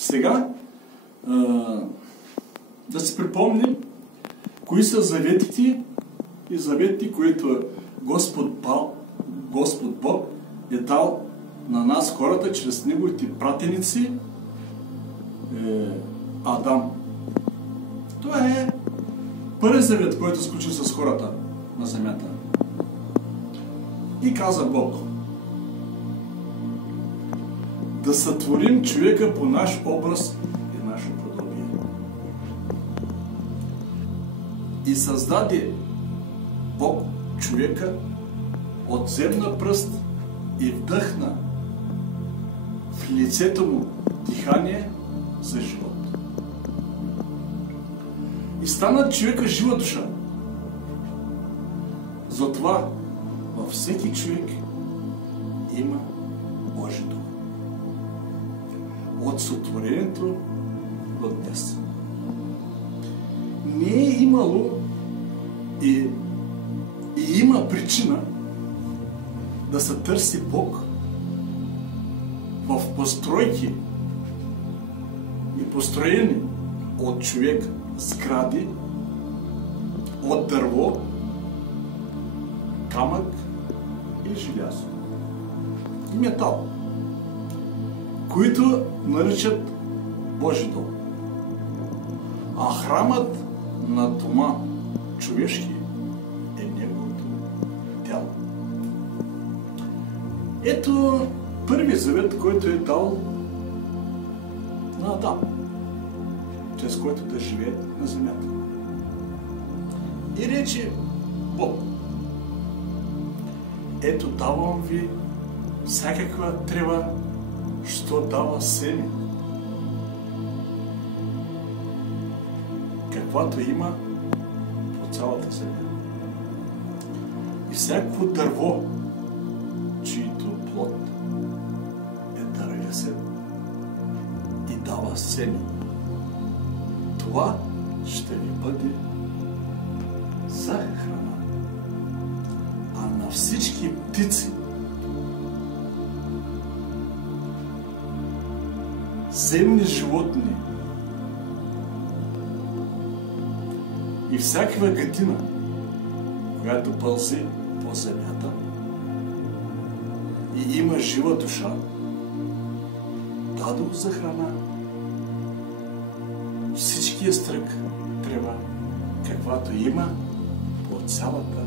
Сега да си припомним кои са заветите и заветите, които Господ Бог е дал на нас хората чрез неговите пратеници Адам. Това е първи завет, който сключи с хората на земята. И каза Бог: да сътворим човека по наш образ и наше подобие. И създаде Бог човека от земна пръст и вдъхна в лицето му дихание за живот. И стана човека жива душа. Затова във всеки човек има Божи дух. От сътворението до днес. Не е имало и има причина да се търси Бог в постройки и построени от човек сгради, от дърво, камък и желязо и метал, които наричат Божи дом. А храмът на дома човешки е неговото тяло. Ето първи завет, който е дал на Адам, чрез който да живее на земята. И рече Бог: ето давам ви всякаква трева, що дава семе, каквато има по цялата земя. И всякакво дърво, чието плод е дървесен и дава семе, това ще ви бъде за храна. А на всички птици, земни животни и всякаква гътина, която пълзи по земята и има жива душа, дадох за храна. Всичкия стрък трябва, каквато има по цялата